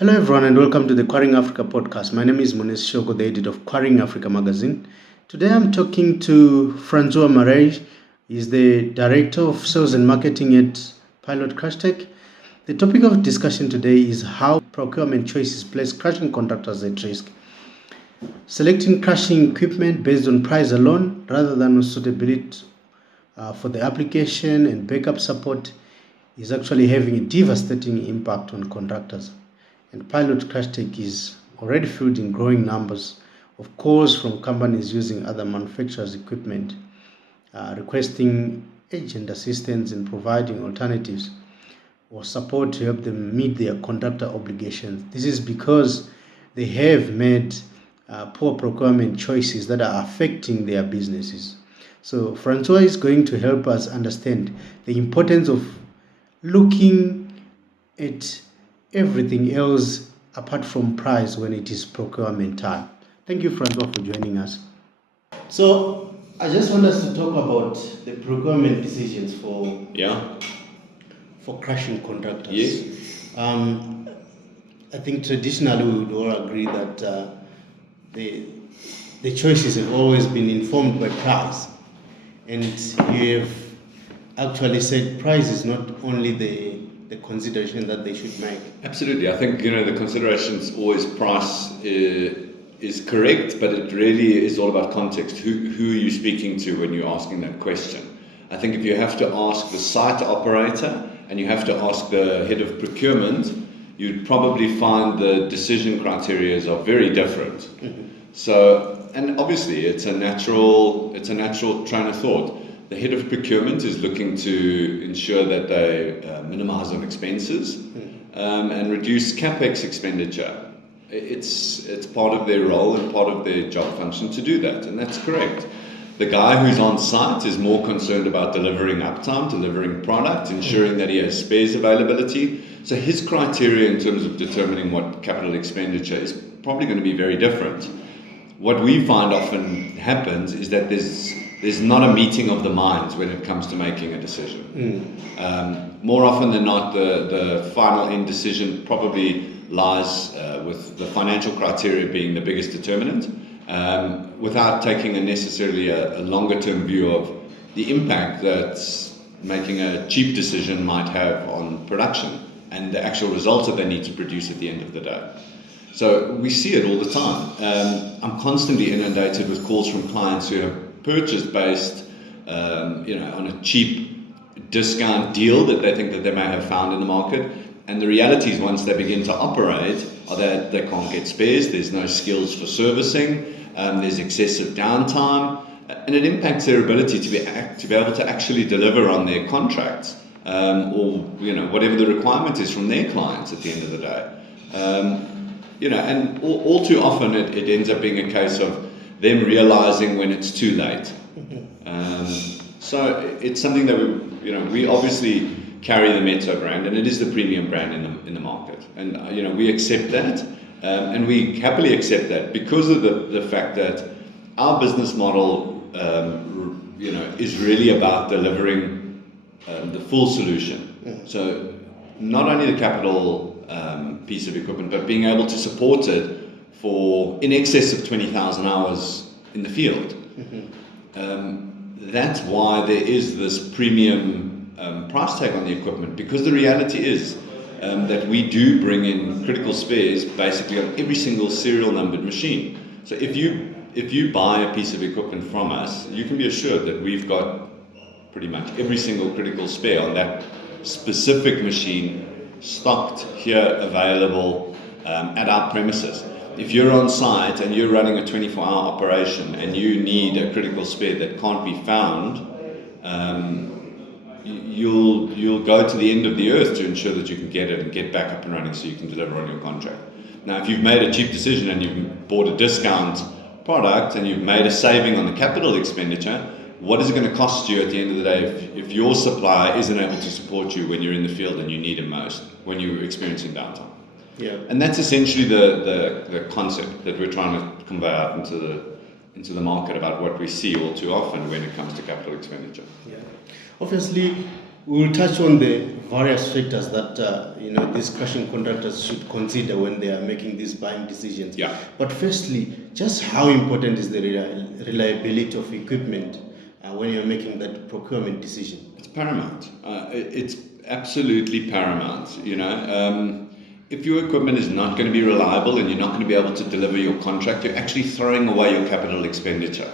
Hello, everyone, and welcome to the Quarrying Africa podcast. My name is Mones Shoko, the editor of Quarrying Africa magazine. Today, I'm talking to Francois Marais. He's the director of sales and marketing at Pilot Crash Tech. The topic of discussion today is how procurement choices place crushing contractors at risk. Selecting crushing equipment based on price alone rather than on suitability for the application and backup support is actually having a devastating impact on contractors. And Pilot Crash Tech is already fielding growing numbers of calls from companies using other manufacturers' equipment, requesting agent assistance and providing alternatives or support to help them meet their contractor obligations. This is because they have made poor procurement choices that are affecting their businesses. So Francois is going to help us understand the importance of looking at everything else apart from price when it is procurement time. Thank you, Francois, for joining us. So I just want us to talk about the procurement decisions for crushing contractors. Yes. I think traditionally we would all agree that the choices have always been informed by price, and you have actually said price is not only the consideration that they should make. Absolutely. I think the considerations always price is correct, but it really is all about context. Who are you speaking to when you're asking that question? I think if you have to ask the site operator and you have to ask the head of procurement, you'd probably find the decision criteria are very different. Mm-hmm. So, and obviously it's a natural train of thought. The head of procurement is looking to ensure that they minimize on expenses and reduce capex expenditure. It's part of their role and part of their job function to do that, and that's correct. The guy who's on site is more concerned about delivering uptime, delivering product, ensuring that he has spares availability. So his criteria in terms of determining what capital expenditure is probably going to be very different. What we find often happens is that there's not a meeting of the minds when it comes to making a decision. More often than not, the final end decision probably lies with the financial criteria being the biggest determinant, without taking necessarily a longer term view of the impact that making a cheap decision might have on production and the actual results that they need to produce at the end of the day. So we see it all the time. I'm constantly inundated with calls from clients who have purchased based, on a cheap discount deal that they think that they may have found in the market. And the reality is, once they begin to operate, are that they can't get spares. There's no skills for servicing. There's excessive downtime, and it impacts their ability to be able to actually deliver on their contracts, or whatever the requirement is from their clients at the end of the day. And all too often it ends up being a case of them realizing when it's too late. So it's something that we obviously carry the Metso brand, and it is the premium brand in the market, and we accept that, and we happily accept that because of the fact that our business model is really about delivering the full solution. So not only the capital piece of equipment, but being able to support it for in excess of 20,000 hours in the field. That's why there is this premium price tag on the equipment, because the reality is that we do bring in critical spares basically on every single serial numbered machine. So if you buy a piece of equipment from us, you can be assured that we've got pretty much every single critical spare on that specific machine stocked here, available at our premises. If you're on site and you're running a 24-hour operation and you need a critical spare that can't be found, you'll go to the end of the earth to ensure that you can get it and get back up and running so you can deliver on your contract. Now, if you've made a cheap decision and you've bought a discount product and you've made a saving on the capital expenditure, what is it going to cost you at the end of the day if your supplier isn't able to support you when you're in the field and you need him most, when you're experiencing downtime? Yeah. And that's essentially the concept that we're trying to convey out into the market about what we see all too often when it comes to capital expenditure. Yeah. Obviously, We will touch on the various factors that these crushing contractors should consider when they are making these buying decisions. Yeah. But firstly, just how important is the reliability of equipment when you're making that procurement decision? It's paramount. It's absolutely paramount. If your equipment is not going to be reliable and you're not going to be able to deliver your contract, you're actually throwing away your capital expenditure.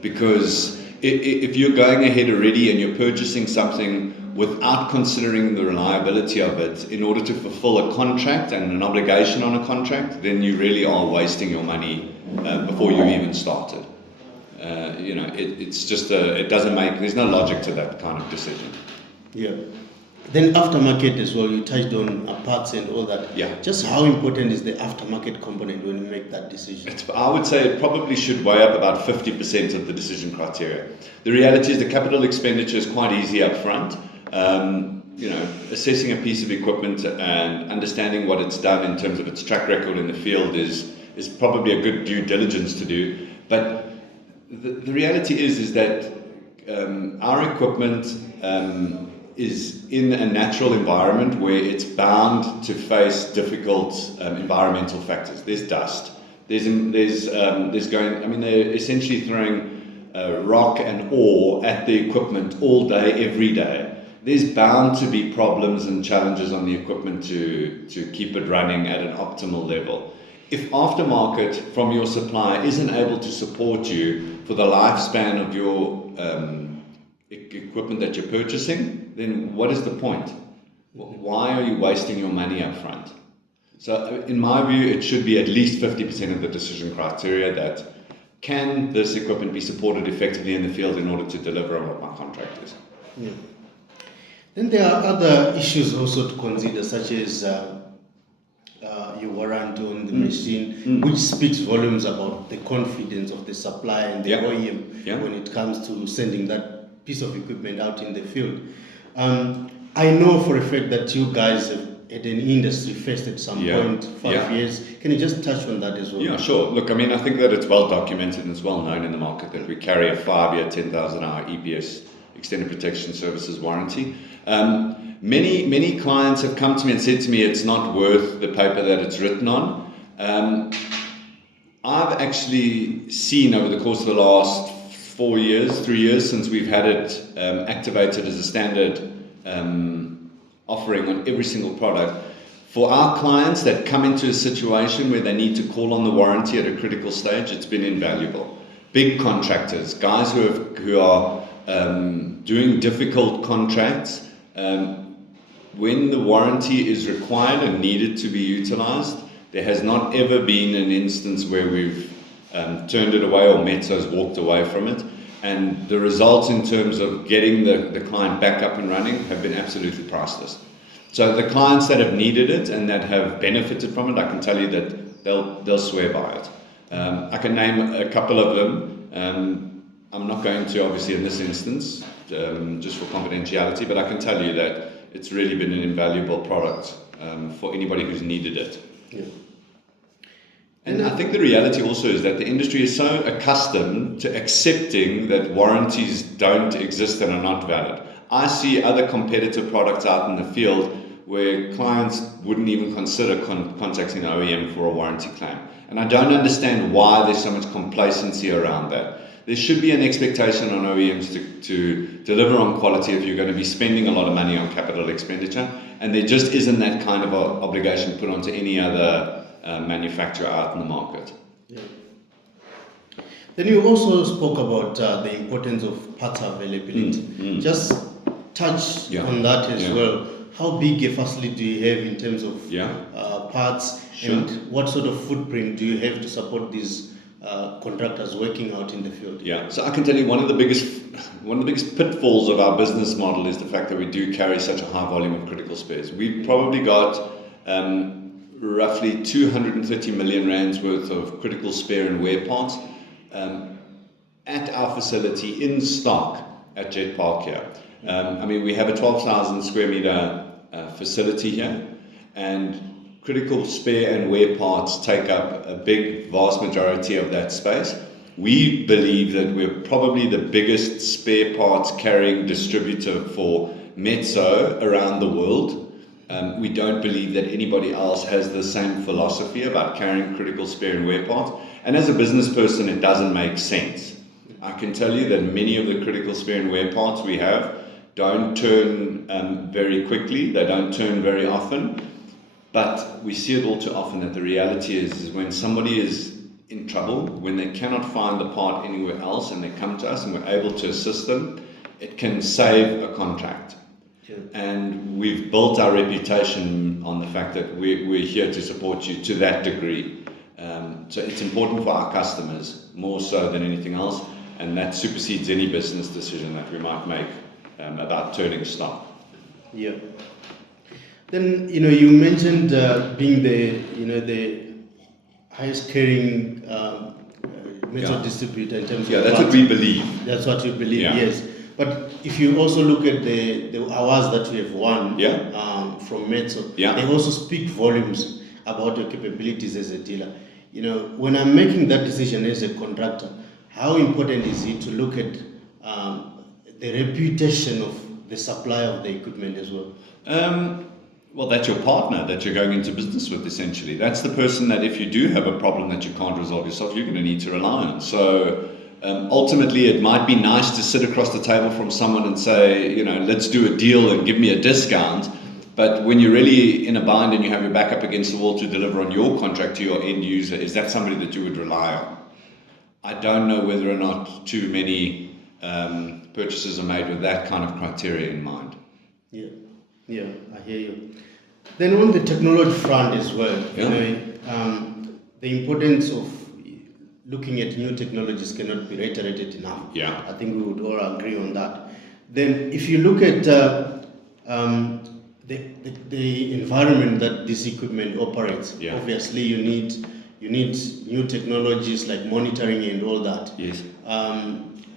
Because if you're going ahead already and you're purchasing something without considering the reliability of it in order to fulfill a contract and an obligation on a contract, then you really are wasting your money before you even started. It's just there's no logic to that kind of decision. Yeah. Then aftermarket as well, you touched on parts and all that. Yeah. Just how important is the aftermarket component when you make that decision? I would say it probably should weigh up about 50% of the decision criteria. The reality is the capital expenditure is quite easy up front. Assessing a piece of equipment and understanding what it's done in terms of its track record in the field is probably a good due diligence to do. But the reality is that our equipment is in a natural environment where it's bound to face difficult environmental factors. There's dust. They're essentially throwing rock and ore at the equipment all day, every day. There's bound to be problems and challenges on the equipment to keep it running at an optimal level. If aftermarket from your supplier isn't able to support you for the lifespan of your equipment that you're purchasing, then what is the point? Why are you wasting your money up front? So in my view, it should be at least 50% of the decision criteria that can this equipment be supported effectively in the field in order to deliver on what my contract is. Yeah. Then there are other issues also to consider, such as your warranty on the machine, which speaks volumes about the confidence of the supplier and the OEM when it comes to sending that piece of equipment out in the field. I know for a fact that you guys have had an industry first at some point, 5 years. Can you just touch on that as well? Yeah, sure. Look, I think that it's well documented and it's well known in the market that we carry a 5-year, 10,000 hour EPS, Extended Protection Services warranty. Many clients have come to me and said to me it's not worth the paper that it's written on. I've actually seen over the course of the last 3 years since we've had it activated as a standard offering on every single product, for our clients that come into a situation where they need to call on the warranty at a critical stage, it's been invaluable. Big contractors, guys who are doing difficult contracts, when the warranty is required and needed to be utilized, there has not ever been an instance where we've turned it away or Metso's walked away from it. And the results in terms of getting the client back up and running have been absolutely priceless. So the clients that have needed it and that have benefited from it, I can tell you that they'll swear by it. I can name a couple of them. I'm not going to, obviously, in this instance, just for confidentiality, but I can tell you that it's really been an invaluable product for anybody who's needed it. Yeah. And I think the reality also is that the industry is so accustomed to accepting that warranties don't exist and are not valid. I see other competitive products out in the field where clients wouldn't even consider contacting the OEM for a warranty claim. And I don't understand why there's so much complacency around that. There should be an expectation on OEMs to deliver on quality if you're going to be spending a lot of money on capital expenditure, and there just isn't that kind of obligation put onto any other manufacturer out in the market. Yeah. Then you also spoke about the importance of parts availability. Just touch on that as well. How big a facility do you have in terms of parts, and what sort of footprint do you have to support these contractors working out in the field? Yeah, so I can tell you one of the biggest pitfalls of our business model is the fact that we do carry such a high volume of critical spares. We've probably got roughly 230 million rands worth of critical spare and wear parts at our facility in stock at Jet Park here. We have a 12,000 square meter facility here, and critical spare and wear parts take up a vast majority of that space. We believe that we're probably the biggest spare parts carrying distributor for mezzo around the world. We don't believe that anybody else has the same philosophy about carrying critical spare and wear parts. And as a business person, it doesn't make sense. I can tell you that many of the critical spare and wear parts we have don't turn very quickly. They don't turn very often. But we see it all too often that the reality is when somebody is in trouble, when they cannot find the part anywhere else and they come to us and we're able to assist them, it can save a contract. Yeah. And we've built our reputation on the fact that we're here to support you to that degree. So it's important for our customers more so than anything else, and that supersedes any business decision that we might make about turning stock. Yeah. Then you mentioned being the highest carrying metal distributor in terms of that's what we believe. That's what you believe. Yeah. Yes. But if you also look at the awards that you have won from Metso, they also speak volumes about your capabilities as a dealer. When I'm making that decision as a contractor, how important is it to look at the reputation of the supplier of the equipment as well? Well, that's your partner that you're going into business with, essentially. That's the person that if you do have a problem that you can't resolve yourself, you're going to need to rely on. So ultimately, it might be nice to sit across the table from someone and say, let's do a deal and give me a discount. But when you're really in a bind and you have your back up against the wall to deliver on your contract to your end user, is that somebody that you would rely on? I don't know whether or not too many purchases are made with that kind of criteria in mind. Yeah, I hear you. Then on the technology front as well, the importance of looking at new technologies cannot be reiterated enough. Yeah. I think we would all agree on that. Then if you look at the environment that this equipment operates, obviously you need new technologies like monitoring and all that. Yes.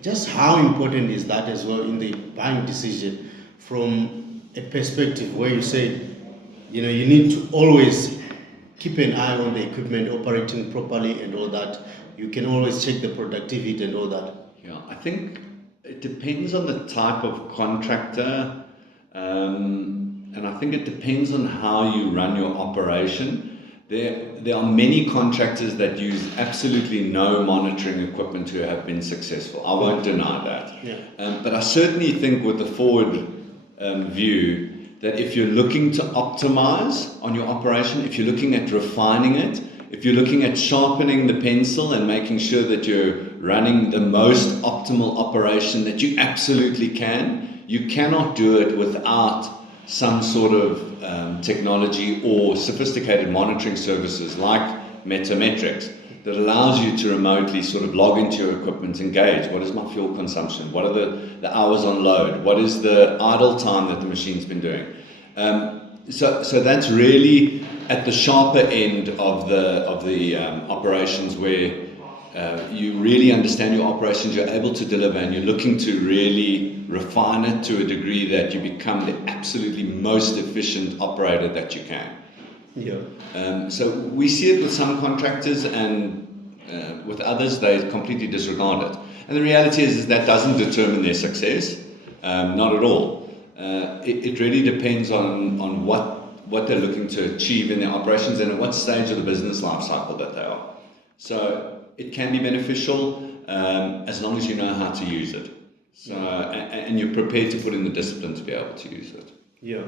Just how important is that as well in the buying decision from a perspective where you say, you need to always keep an eye on the equipment operating properly and all that. You can always check the productivity and all that. Yeah, I think it depends on the type of contractor, and I think it depends on how you run your operation. There are many contractors that use absolutely no monitoring equipment who have been successful. I won't deny that. Yeah. But I certainly think with the forward view that if you're looking to optimize on your operation, if you're looking at refining it, if you're looking at sharpening the pencil and making sure that you're running the most optimal operation that you absolutely can, you cannot do it without some sort of technology or sophisticated monitoring services like Metametrics that allows you to remotely sort of log into your equipment and gauge what is my fuel consumption, what are the hours on load, what is the idle time that the machine's been doing. So that's really at the sharper end of the operations where you really understand your operations, you're able to deliver, and you're looking to really refine it to a degree that you become the absolutely most efficient operator that you can. Yeah. So we see it with some contractors, and with others they completely disregard it. And the reality is that doesn't determine their success, not at all. It really depends on what they're looking to achieve in their operations and at what stage of the business life cycle that they are. So it can be beneficial as long as you know how to use it. So and you're prepared to put in the discipline to be able to use it. Yeah.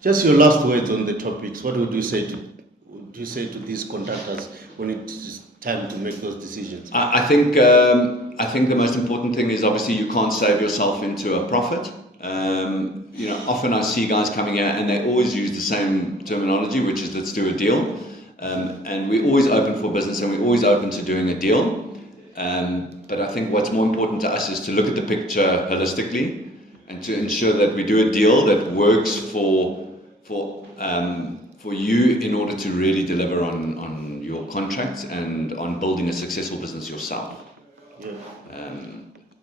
Just your last words on the topics. What would you say to these contractors when it's time to make those decisions? I think the most important thing is obviously you can't save yourself into a profit. Often I see guys coming out and they always use the same terminology, which is let's do a deal. And we're always open for business and we're always open to doing a deal. But I think what's more important to us is to look at the picture holistically and to ensure that we do a deal that works for you in order to really deliver on your contracts and on building a successful business yourself. Yeah.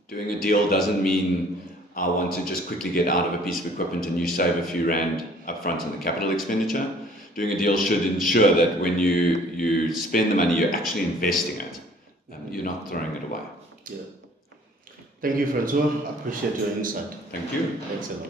Doing a deal doesn't mean I want to just quickly get out of a piece of equipment and you save a few rand up front on the capital expenditure. Doing a deal should ensure that when you spend the money, you're actually investing it. You're not throwing it away. Yeah. Thank you, Francois. I appreciate your insight. Thank you. Thanks a lot.